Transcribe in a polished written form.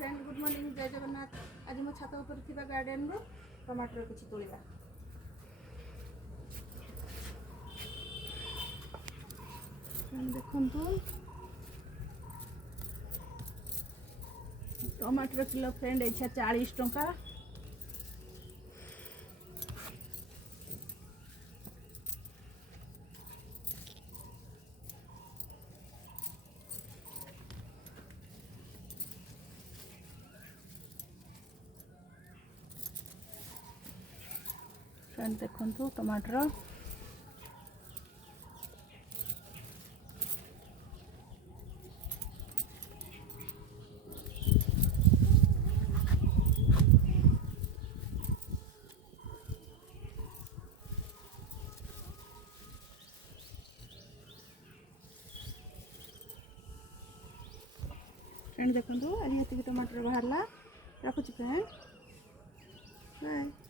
Friend good morning जय जगन्नाथ। आज मो छात ऊपर थिबा गार्डन रो टमाटर किछि तोलिबा। देखंतु टमाटर किलो फ्रेंड एछा 40 टंका। फ्रेंड देखंतु टमाटर फ्रेंड देखंतु आज हेतिक टमाटर बाहरला। रखुछि फ्रेंड बाय।